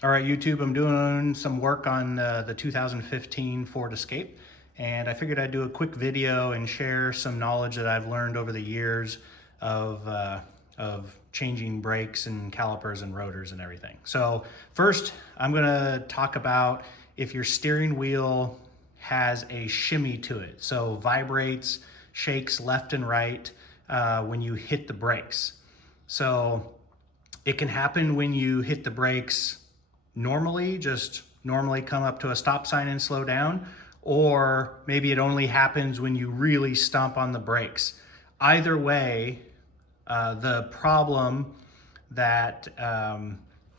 All right, YouTube, I'm doing some work on the 2015 Ford Escape, and I figured I'd do a quick video and share some knowledge that I've learned over the years of changing brakes and calipers and rotors and everything. So first, I'm gonna talk about if your steering wheel has a shimmy to it, so vibrates, shakes left and right when you hit the brakes. So it can happen when you hit the brakes normally, just normally come up to a stop sign and slow down, or maybe it only happens when you really stomp on the brakes. Either way, the problem that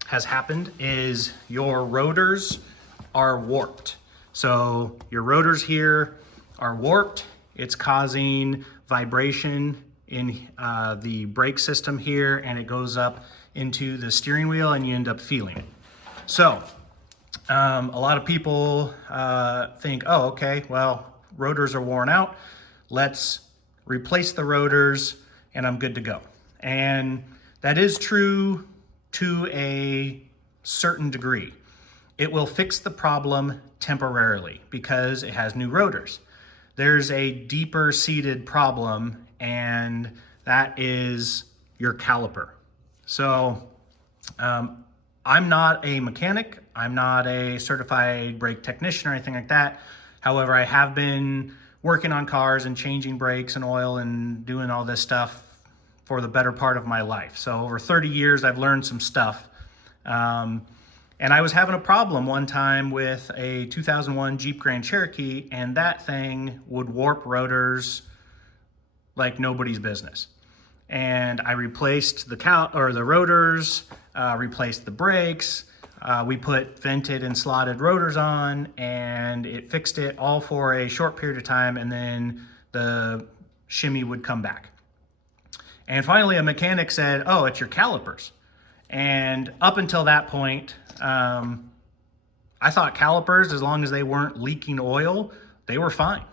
has happened is your rotors are warped. So your rotors here are warped. It's causing vibration in the brake system here, and it goes up into the steering wheel and you end up feeling it. So a lot of people think, oh, okay, well, rotors are worn out. Let's replace the rotors and I'm good to go. And that is true to a certain degree. It will fix the problem temporarily because it has new rotors. There's a deeper seated problem, and that is your caliper. So I'm not a mechanic. I'm not a certified brake technician or anything like that. However, I have been working on cars and changing brakes and oil and doing all this stuff for the better part of my life. So over 30 years, I've learned some stuff. And I was having a problem one time with a 2001 Jeep Grand Cherokee, and that thing would warp rotors like nobody's business. And I replaced the rotors, replaced the brakes. We put vented and slotted rotors on, and it fixed it all for a short period of time, and then the shimmy would come back. And finally, a mechanic said, oh, it's your calipers. And up until that point, I thought calipers, as long as they weren't leaking oil, they were fine.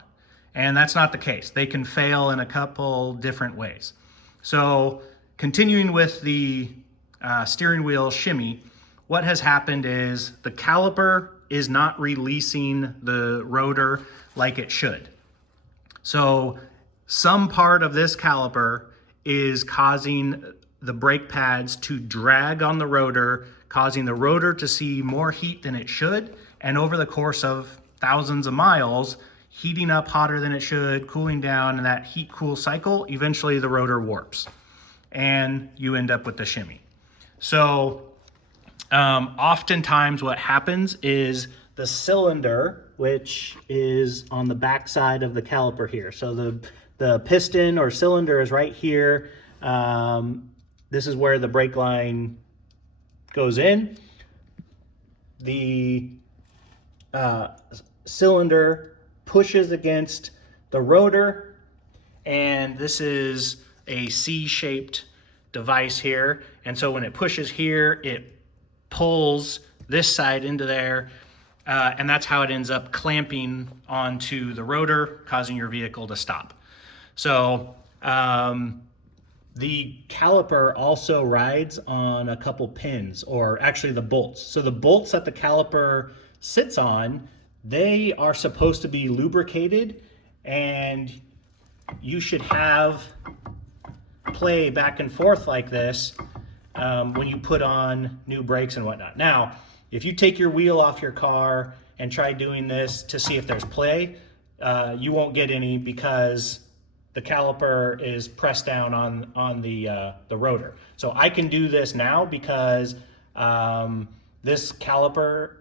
And that's not the case. They can fail in a couple different ways. So continuing with the steering wheel shimmy, what has happened is the caliper is not releasing the rotor like it should. So some part of this caliper is causing the brake pads to drag on the rotor, causing the rotor to see more heat than it should, and over the course of thousands of miles, heating up hotter than it should, cooling down, and that heat-cool cycle, eventually the rotor warps, and you end up with the shimmy. So oftentimes what happens is the cylinder, which is on the back side of the caliper here. So the piston or cylinder is right here. This is where the brake line goes in. The cylinder pushes against the rotor, and this is a C-shaped device here. And so when it pushes here, it pulls this side into there, and that's how it ends up clamping onto the rotor, causing your vehicle to stop. So the caliper also rides on a couple pins, or actually the bolts. So the bolts that the caliper sits on, they are supposed to be lubricated, and you should have play back and forth like this when you put on new brakes and whatnot. Now, if you take your wheel off your car and try doing this to see if there's play, you won't get any because the caliper is pressed down on the rotor. So I can do this now because this caliper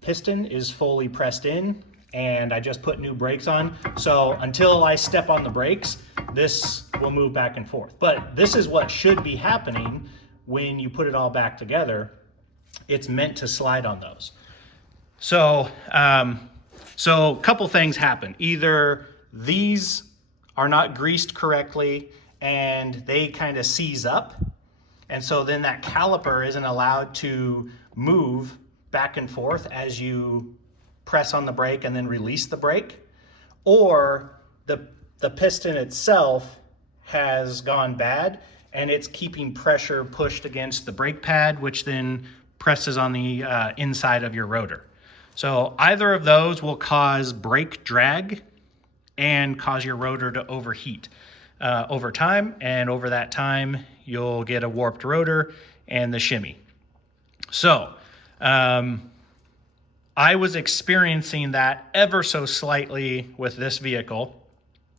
piston is fully pressed in, and I just put new brakes on. So until I step on the brakes, this will move back and forth. But this is what should be happening when you put it all back together. It's meant to slide on those. So a couple things happen. Either these are not greased correctly and they kind of seize up, and so then that caliper isn't allowed to move back and forth as you press on the brake and then release the brake, or the piston itself has gone bad and it's keeping pressure pushed against the brake pad, which then presses on the inside of your rotor. So either of those will cause brake drag and cause your rotor to overheat over time, and over that time you'll get a warped rotor and the shimmy. So I was experiencing that ever so slightly with this vehicle.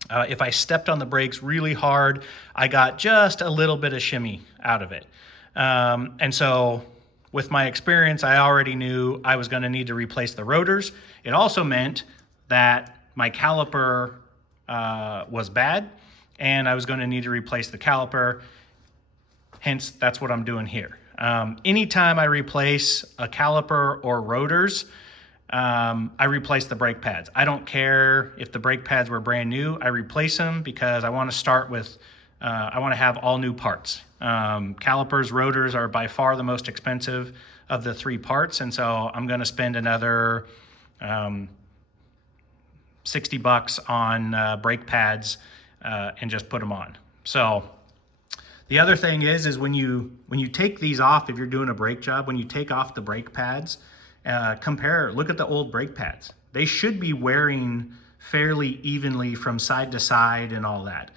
If I stepped on the brakes really hard, I got just a little bit of shimmy out of it. And so with my experience, I already knew I was going to need to replace the rotors. It also meant that my caliper was bad, and I was going to need to replace the caliper. Hence, that's what I'm doing here. Anytime I replace a caliper or rotors, I replace the brake pads. I don't care if the brake pads were brand new. I replace them because I want to start with, I want to have all new parts. Calipers, rotors are by far the most expensive of the three parts, and so I'm going to spend another $60 on brake pads and just put them on. So the other thing is when you take these off, if you're doing a brake job, when you take off the brake pads, look at the old brake pads. They should be wearing fairly evenly from side to side and all that.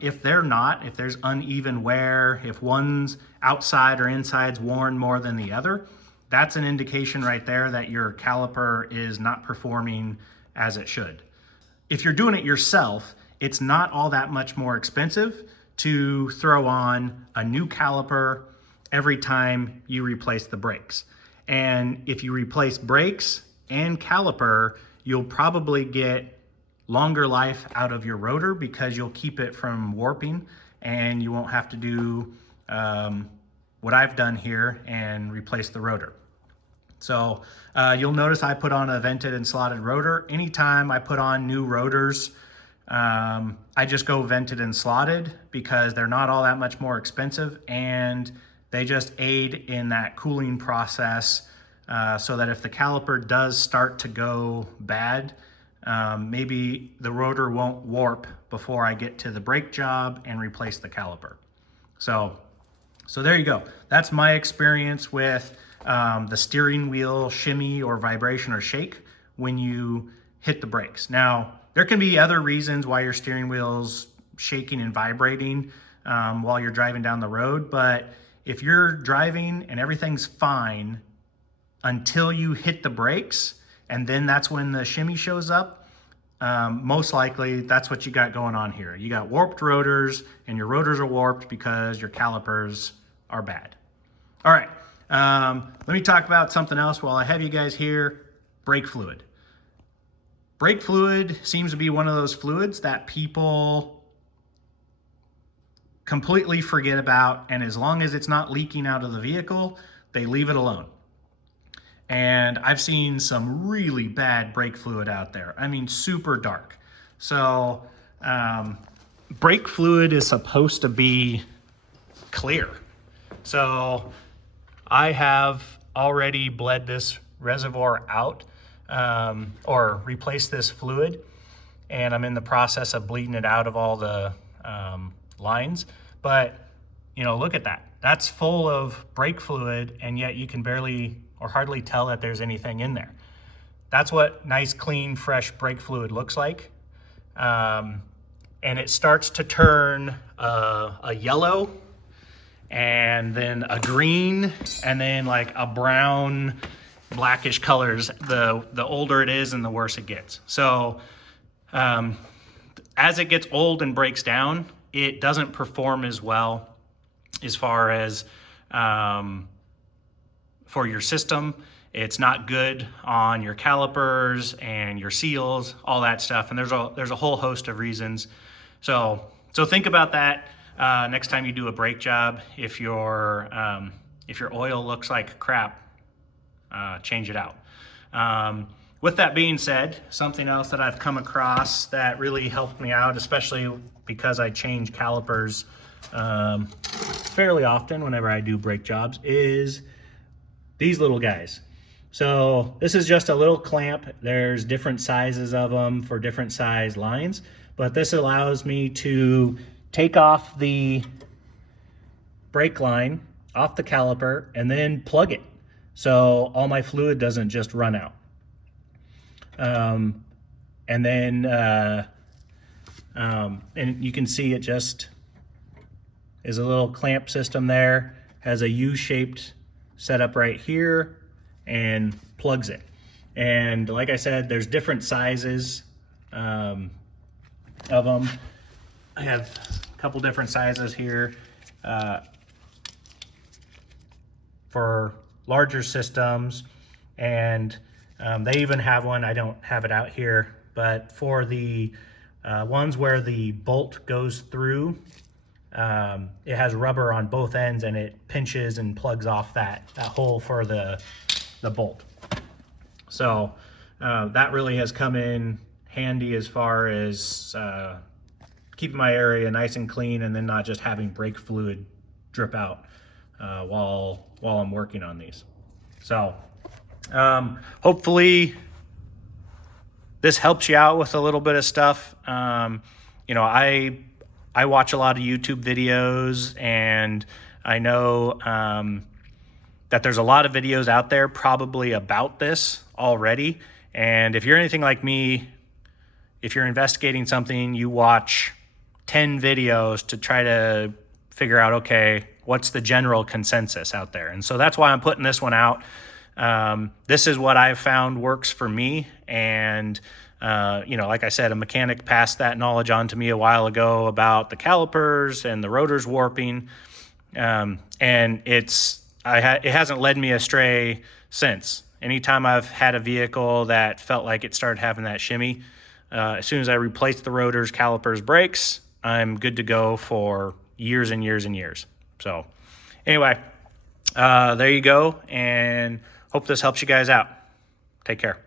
If they're not, if there's uneven wear, if one's outside or inside's worn more than the other, that's an indication right there that your caliper is not performing as it should. If you're doing it yourself, it's not all that much more expensive to throw on a new caliper every time you replace the brakes. And if you replace brakes and caliper, you'll probably get longer life out of your rotor because you'll keep it from warping, and you won't have to do what I've done here and replace the rotor. So you'll notice I put on a vented and slotted rotor. Anytime I put on new rotors, I just go vented and slotted because they're not all that much more expensive, and they just aid in that cooling process so that if the caliper does start to go bad, maybe the rotor won't warp before I get to the brake job and replace the caliper. So there you go. That's my experience with the steering wheel shimmy or vibration or shake when you hit the brakes. Now, there can be other reasons why your steering wheel's shaking and vibrating while you're driving down the road, but if you're driving and everything's fine until you hit the brakes, and then that's when the shimmy shows up, most likely that's what you got going on here. You got warped rotors, and your rotors are warped because your calipers are bad. All right, let me talk about something else while I have you guys here. Brake fluid. Brake fluid seems to be one of those fluids that people completely forget about, and as long as it's not leaking out of the vehicle, they leave it alone. And I've seen some really bad brake fluid out there. I mean, super dark. So brake fluid is supposed to be clear. So I have already bled this reservoir out or replaced this fluid, and I'm in the process of bleeding it out of all the lines. But you know, look at that. That's full of brake fluid, and yet you can barely or hardly tell that there's anything in there. That's what nice, clean, fresh brake fluid looks like. And it starts to turn a yellow, and then a green, and then like a brown, blackish colors. The older it is and the worse it gets. So as it gets old and breaks down, it doesn't perform as well as far as for your system. It's not good on your calipers and your seals, all that stuff. And there's a whole host of reasons. So think about that next time you do a brake job. If your oil looks like crap, change it out. With that being said, something else that I've come across that really helped me out, especially because I change calipers fairly often whenever I do brake jobs, is these little guys. So this is just a little clamp. There's different sizes of them for different size lines, but this allows me to take off the brake line off the caliper and then plug it. so all my fluid doesn't just run out. And then and you can see it just is a little clamp system there, has a U-shaped setup right here, and plugs it. And like I said, there's different sizes of them. I have a couple different sizes here for larger systems, and they even have one, I don't have it out here, but for the ones where the bolt goes through, it has rubber on both ends, and it pinches and plugs off that hole for the bolt. So that really has come in handy as far as keeping my area nice and clean, and then not just having brake fluid drip out while I'm working on these. So hopefully this helps you out with a little bit of stuff. You know, I watch a lot of YouTube videos, and I know that there's a lot of videos out there probably about this already. And if you're anything like me, if you're investigating something, you watch 10 videos to try to figure out, okay, what's the general consensus out there? And so that's why I'm putting this one out. This is what I've found works for me. And, you know, like I said, a mechanic passed that knowledge on to me a while ago about the calipers and the rotors warping. And it hasn't led me astray since. Anytime I've had a vehicle that felt like it started having that shimmy, as soon as I replace the rotors, calipers, brakes, I'm good to go for years and years and years. So anyway, there you go, and hope this helps you guys out. Take care.